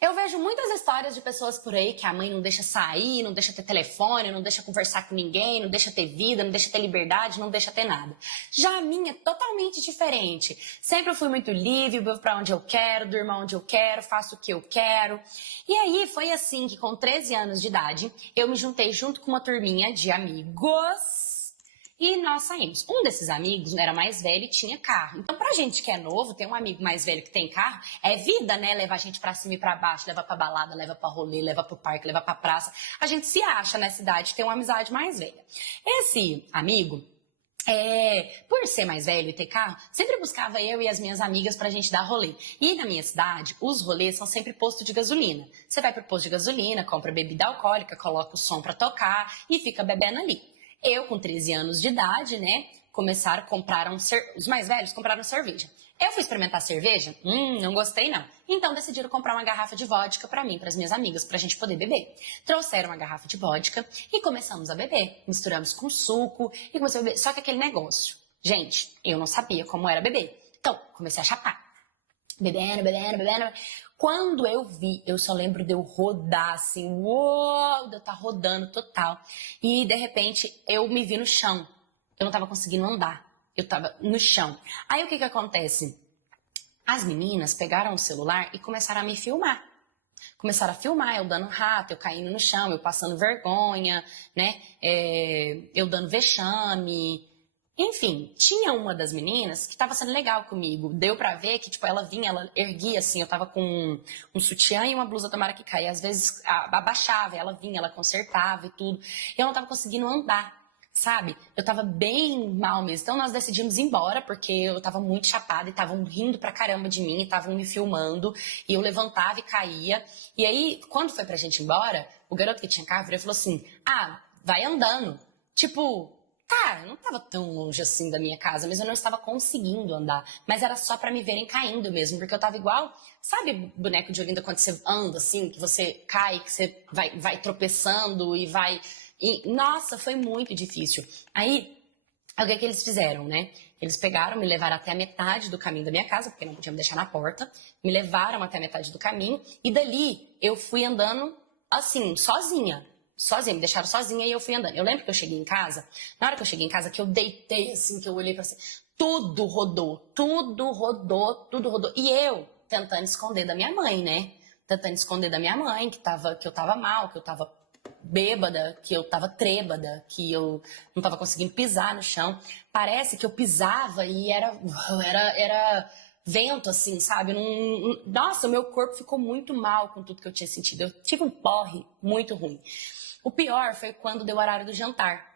Eu vejo muitas histórias de pessoas por aí que a mãe não deixa sair, não deixa ter telefone, não deixa conversar com ninguém, não deixa ter vida, não deixa ter liberdade, não deixa ter nada. Já a minha é totalmente diferente. Sempre eu fui muito livre, vou pra onde eu quero, durmo onde eu quero, faço o que eu quero. E aí foi assim que com 13 anos de idade, eu me juntei junto com uma turminha de amigos. E nós saímos. Um desses amigos era mais velho e tinha carro. Então, pra gente que é novo, ter um amigo mais velho que tem carro, é vida, né? Levar a gente pra cima e pra baixo, leva pra balada, leva pra rolê, leva pro parque, leva pra praça. A gente se acha nessa idade, ter uma amizade mais velha. Esse amigo, por ser mais velho e ter carro, sempre buscava eu e as minhas amigas pra gente dar rolê. E na minha cidade, os rolês são sempre posto de gasolina. Você vai pro posto de gasolina, compra bebida alcoólica, coloca o som pra tocar e fica bebendo ali. Eu, com 13 anos de idade, né, os mais velhos compraram cerveja. Eu fui experimentar cerveja? Não gostei não. Então decidiram comprar uma garrafa de vodka pra mim, pras minhas amigas, pra gente poder beber. Trouxeram uma garrafa de vodka e começamos a beber. Misturamos com suco e comecei a beber. Só que aquele negócio, gente, eu não sabia como era beber. Então, comecei a chapar. Bebendo, bebendo, bebendo. Quando eu vi, eu só lembro de eu rodar assim, uou, de eu estar rodando total. E de repente eu me vi no chão. Eu não tava conseguindo andar. Eu tava no chão. Aí o que que acontece? As meninas pegaram o celular e começaram a me filmar. Começaram a filmar, eu dando rato, eu caindo no chão, eu passando vergonha, né? Eu dando vexame. Enfim, tinha uma das meninas que tava sendo legal comigo. Deu pra ver que, tipo, ela vinha, ela erguia, assim, eu tava com um sutiã e uma blusa tomara que caia. Às vezes abaixava, ela vinha, ela consertava e tudo. E eu não tava conseguindo andar, sabe? Eu tava bem mal mesmo. Então nós decidimos ir embora, porque eu tava muito chapada e estavam rindo pra caramba de mim, e estavam me filmando. E eu levantava e caía. E aí, quando foi pra gente ir embora, o garoto que tinha carro virou e falou assim, vai andando. Tipo... Cara, eu não tava tão longe assim da minha casa, mas eu não estava conseguindo andar. Mas era só pra me verem caindo mesmo, porque eu tava igual, sabe, boneco de Olinda quando você anda assim, que você cai, que você vai tropeçando e vai. Nossa, foi muito difícil. Aí, o que é que eles fizeram, né? Eles pegaram, me levaram até a metade do caminho da minha casa, porque não podiam me deixar na porta. Me levaram até a metade do caminho, e dali eu fui andando assim, sozinha. Sozinha, me deixaram sozinha e eu fui andando. Eu lembro que eu cheguei em casa, na hora que eu cheguei em casa, que eu deitei assim, que eu olhei pra cima, tudo rodou, tudo rodou, tudo rodou. E eu tentando esconder da minha mãe, né? Tentando esconder da minha mãe, que eu tava mal, que eu tava bêbada, que eu tava trêbada, que eu não tava conseguindo pisar no chão. Parece que eu pisava e era vento, assim, sabe? Nossa, o meu corpo ficou muito mal com tudo que eu tinha sentido. Eu tive um porre muito ruim. O pior foi quando deu o horário do jantar.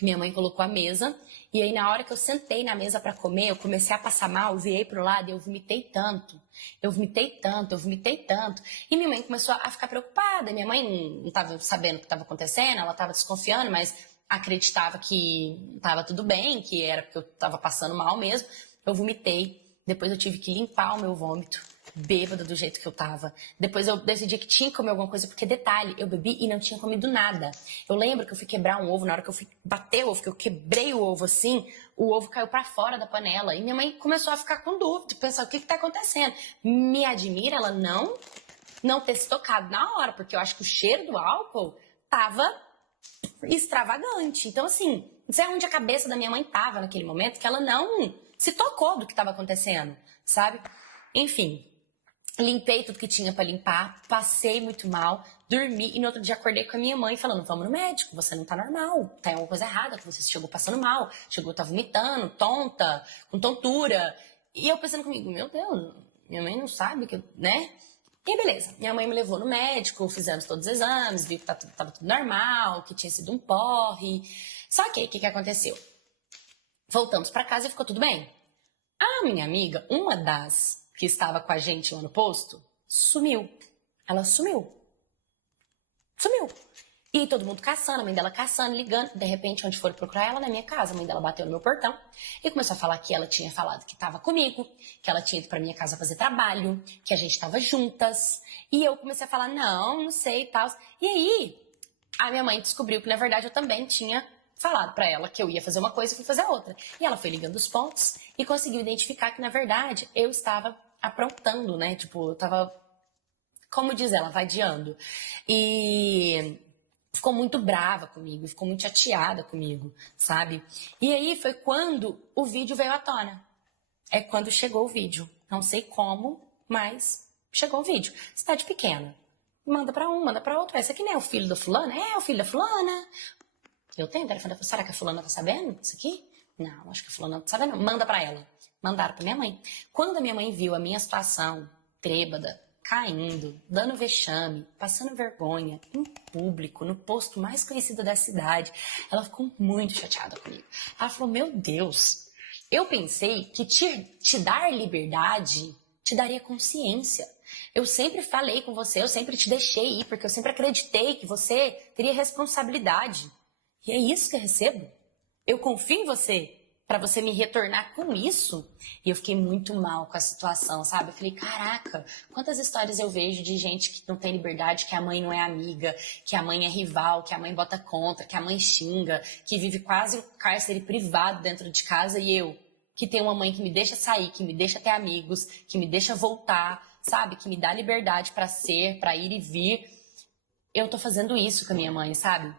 Minha mãe colocou a mesa, e aí na hora que eu sentei na mesa pra comer, eu comecei a passar mal, virei pro lado e eu vomitei tanto. Eu vomitei tanto, eu vomitei tanto. E minha mãe começou a ficar preocupada. Minha mãe não tava sabendo o que estava acontecendo, ela tava desconfiando, mas acreditava que tava tudo bem, que era porque eu tava passando mal mesmo. Eu vomitei, depois eu tive que limpar o meu vômito. Bêbada do jeito que eu tava. Depois eu decidi que tinha que comer alguma coisa, porque detalhe, eu bebi e não tinha comido nada. Eu lembro que eu fui quebrar um ovo, na hora que eu fui bater o ovo, que eu quebrei o ovo assim, o ovo caiu pra fora da panela. E minha mãe começou a ficar com dúvida, pensar o que tá acontecendo. Me admira ela não ter se tocado na hora, porque eu acho que o cheiro do álcool tava extravagante. Então, assim, não sei onde a cabeça da minha mãe tava naquele momento, que ela não se tocou do que tava acontecendo, sabe? Enfim, limpei tudo que tinha pra limpar, passei muito mal, dormi e no outro dia acordei com a minha mãe falando, vamos no médico, você não tá normal, tem alguma coisa errada, que você chegou passando mal, chegou, tá vomitando, tonta, com tontura. E eu pensando comigo, meu Deus, minha mãe não sabe que, né? E beleza, minha mãe me levou no médico, fizemos todos os exames, viu que tava tudo normal, que tinha sido um porre. Só que, o que aconteceu? Voltamos pra casa e ficou tudo bem. A minha amiga, uma das que estava com a gente lá no posto, sumiu. Ela sumiu. Sumiu. E todo mundo caçando, a mãe dela caçando, ligando. De repente, onde foram procurar ela? Na minha casa. A mãe dela bateu no meu portão e começou a falar que ela tinha falado que estava comigo, que ela tinha ido pra minha casa fazer trabalho, que a gente estava juntas. E eu comecei a falar, não sei e tal. E aí, a minha mãe descobriu que, na verdade, eu também tinha falado pra ela que eu ia fazer uma coisa e fui fazer outra. E ela foi ligando os pontos e conseguiu identificar que, na verdade, eu estava aprontando, né? Tipo, eu tava como diz ela, vadiando. E ficou muito brava comigo, ficou muito chateada comigo, sabe? E aí foi quando o vídeo veio à tona. É quando chegou o vídeo. Não sei como, mas chegou o vídeo. Cidade pequena. Manda pra um, manda pra outro. Esse aqui nem é o filho da fulana? É o filho da fulana. Eu tenho telefone. Será que a fulana tá sabendo disso aqui? Não, acho que a fulana não tá sabendo. Manda pra ela. Mandaram pra minha mãe. Quando a minha mãe viu a minha situação, trêbada, caindo, dando vexame, passando vergonha, em público, no posto mais conhecido da cidade, ela ficou muito chateada comigo. Ela falou, meu Deus, eu pensei que te dar liberdade te daria consciência. Eu sempre falei com você, eu sempre te deixei ir, porque eu sempre acreditei que você teria responsabilidade. E é isso que eu recebo. Eu confio em você para você me retornar com isso. E eu fiquei muito mal com a situação, sabe? Eu falei, caraca, quantas histórias eu vejo de gente que não tem liberdade, que a mãe não é amiga, que a mãe é rival, que a mãe bota contra, que a mãe xinga, que vive quase um cárcere privado dentro de casa, e eu, que tenho uma mãe que me deixa sair, que me deixa ter amigos, que me deixa voltar, sabe? Que me dá liberdade para ser, para ir e vir. Eu tô fazendo isso com a minha mãe, sabe?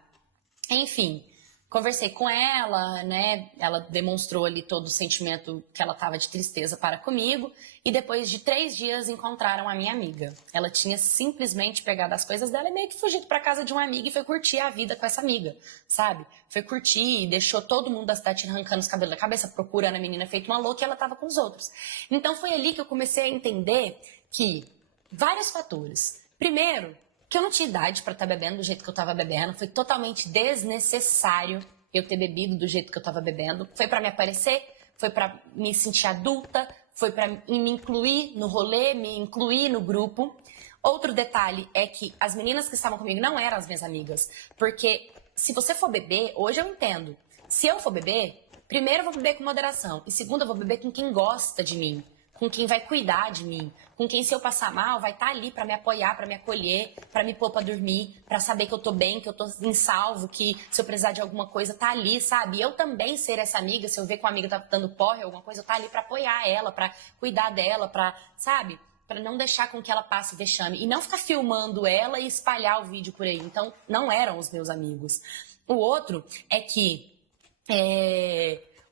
Enfim, conversei com ela, né? Ela demonstrou ali todo o sentimento que ela tava de tristeza para comigo. E depois de 3 dias encontraram a minha amiga. Ela tinha simplesmente pegado as coisas dela e meio que fugido para casa de uma amiga e foi curtir a vida com essa amiga, sabe? Foi curtir e deixou todo mundo da cidade arrancando os cabelos da cabeça, procurando a menina feito uma louca, e ela tava com os outros. Então foi ali que eu comecei a entender que vários fatores. Primeiro, que eu não tinha idade para estar bebendo do jeito que eu estava bebendo. Foi totalmente desnecessário eu ter bebido do jeito que eu estava bebendo. Foi para me aparecer, foi para me sentir adulta, foi para me incluir no rolê, me incluir no grupo. Outro detalhe é que as meninas que estavam comigo não eram as minhas amigas. Porque se você for beber, hoje eu entendo. Se eu for beber, primeiro eu vou beber com moderação. E segundo, eu vou beber com quem gosta de mim, com quem vai cuidar de mim, com quem, se eu passar mal, vai estar ali para me apoiar, para me acolher, para me pôr para dormir, para saber que eu tô bem, que eu tô em salvo, que se eu precisar de alguma coisa, tá ali, sabe? E eu também ser essa amiga, se eu ver que uma amiga tá dando porre, alguma coisa, eu tá ali para apoiar ela, para cuidar dela, para, sabe? Para não deixar com que ela passe vexame. E não ficar filmando ela e espalhar o vídeo por aí. Então, não eram os meus amigos. O outro é que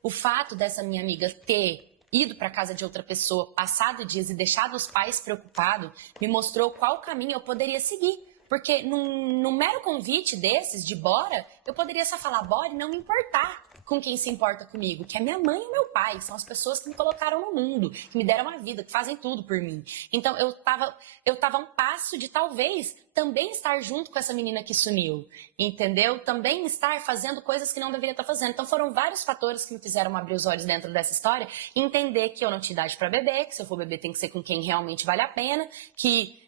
o fato dessa minha amiga ter ido para casa de outra pessoa, passado dias e deixado os pais preocupados, me mostrou qual caminho eu poderia seguir. Porque num mero convite desses, de bora, eu poderia só falar bora e não me importar com quem se importa comigo, que é minha mãe e meu pai, são as pessoas que me colocaram no mundo, que me deram a vida, que fazem tudo por mim. Então eu tava a um passo de talvez também estar junto com essa menina que sumiu, entendeu? Também estar fazendo coisas que não deveria estar fazendo. Então foram vários fatores que me fizeram abrir os olhos dentro dessa história e entender que eu não tinha idade para beber, que se eu for beber tem que ser com quem realmente vale a pena, que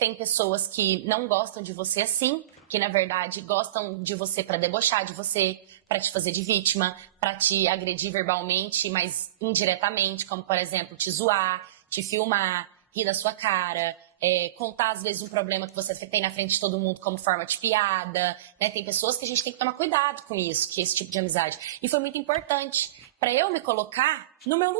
tem pessoas que não gostam de você assim, que na verdade gostam de você para debochar de você, para te fazer de vítima, para te agredir verbalmente, mas indiretamente, como por exemplo, te zoar, te filmar, rir da sua cara, contar às vezes um problema que você tem na frente de todo mundo como forma de piada, né? Tem pessoas que a gente tem que tomar cuidado com isso, que esse tipo de amizade. E foi muito importante para eu me colocar no meu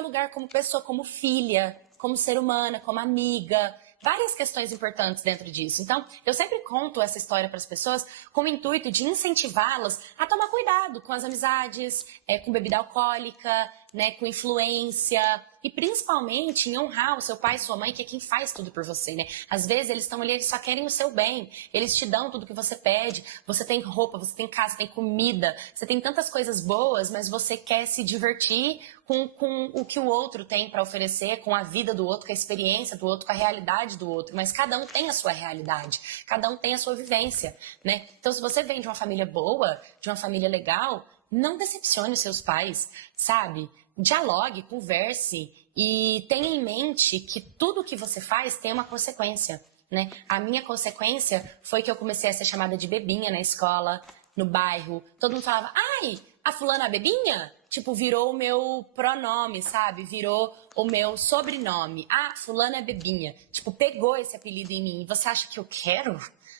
lugar como pessoa, como filha, como ser humana, como amiga, várias questões importantes dentro disso. Então, eu sempre conto essa história para as pessoas com o intuito de incentivá-las a tomar cuidado com as amizades, com bebida alcoólica, né, com influência e principalmente em honrar o seu pai e sua mãe, que é quem faz tudo por você, né? Às vezes eles estão ali, eles só querem o seu bem, eles te dão tudo que você pede, você tem roupa, você tem casa, você tem comida, você tem tantas coisas boas, mas você quer se divertir com o que o outro tem para oferecer, com a vida do outro, com a experiência do outro, com a realidade do outro. Mas cada um tem a sua realidade, cada um tem a sua vivência, né? Então, se você vem de uma família boa, de uma família legal, não decepcione os seus pais, sabe? Dialogue, converse e tenha em mente que tudo que você faz tem uma consequência, né? A minha consequência foi que eu comecei a ser chamada de bebinha na escola, no bairro. Todo mundo falava, ai, a fulana bebinha? Tipo, virou o meu pronome, sabe? Virou o meu sobrenome. Ah, fulana é bebinha. Tipo, pegou esse apelido em mim. Você acha que eu quero?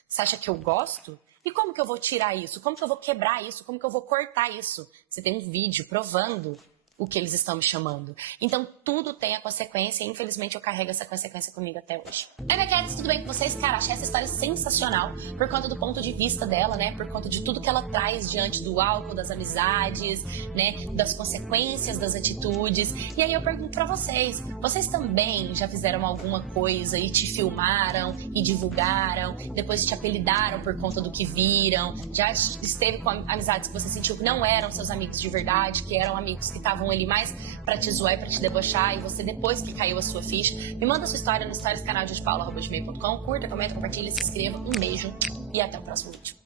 Você acha que eu gosto? E como que eu vou tirar isso? Como que eu vou quebrar isso? Como que eu vou cortar isso? Você tem um vídeo provando o que eles estão me chamando. Então, tudo tem a consequência e, infelizmente, eu carrego essa consequência comigo até hoje. Minha Cats, tudo bem com vocês? Cara, achei essa história sensacional por conta do ponto de vista dela, né? Por conta de tudo que ela traz diante do álcool, das amizades, né? Das consequências das atitudes. E aí eu pergunto pra vocês também já fizeram alguma coisa e te filmaram e divulgaram, depois te apelidaram por conta do que viram? Já esteve com amizades que você sentiu que não eram seus amigos de verdade, que eram amigos que estavam ali mais pra te zoar e pra te debochar, e você, depois que caiu a sua ficha, me manda sua história no stories canal de paula@gmail.com. Curta, comenta, compartilha, se inscreva. Um beijo e até o próximo vídeo.